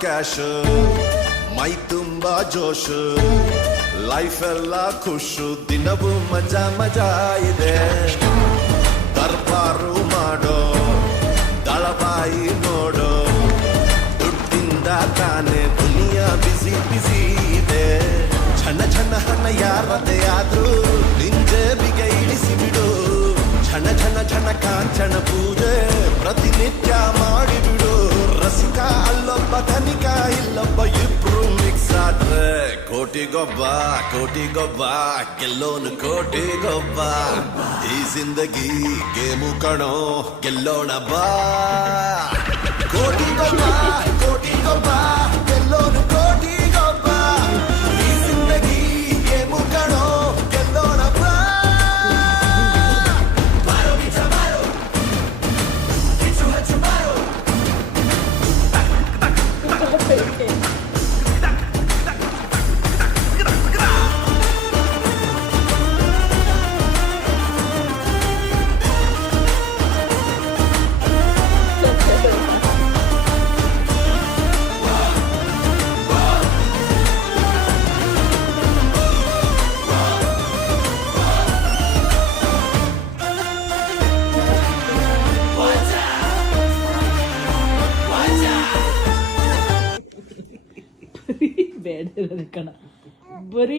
cash ಮೈ ತುಂಬಾ ಜೋಶ್ life ಎಲ್ಲ ಖುಷು ದಿನವೂ ಮಜಾ ಮಜಾ ಇದೆ ದರ್ಬಾರು ಮಾಡೋ ದಳಬಾಯಿ ನೋಡೋ ದುಡ್ಡಿಂದ ತಾನೆ ದುನಿಯಾ ಬಿಸಿ ಬಿಸಿ ಇದೆ ಛನ ಛನ ಹಣ ಯಾರದೇ ಆದ್ರೂ ನಿಂಜೇಬಿಗೆ ಇಳಿಸಿ ಬಿಡು ಛನ ಛನ ಛನ ಕಾಂಚನ ಪೂಜೆ ಪ್ರತಿನಿತ್ಯ ಮಾಡಿಬಿಡು ರಸಿಕ ಅಲ್ಲೊಬ್ಬ ಧನಿಕ ಇಲ್ಲೊಬ್ಬ ಇಬ್ರು ಮಿಕ್ಸ್ ಆದ್ರೆ ಕೋಟಿಗೊಬ್ಬ ಗೆಲ್ಲೋನು ಕೋಟಿಗೊಬ್ಬ ಈ ಜಿಂದಗಿ ಗೇಮು ಕಣೋ ಗೆಲ್ಲೋಣ ಬಾ ಕೋಟಿಗೊಬ್ಬ ಗೆಲ್ಲೋನು ಕೋಟಿಗೊಬ್ಬ ಈ ಜಿಂದಗಿ ಗೇಮು ಕಣೋ ಗೆಲ್ಲೋಣ ಬಾ ಬೇಡ ಕಣ ಬರೀ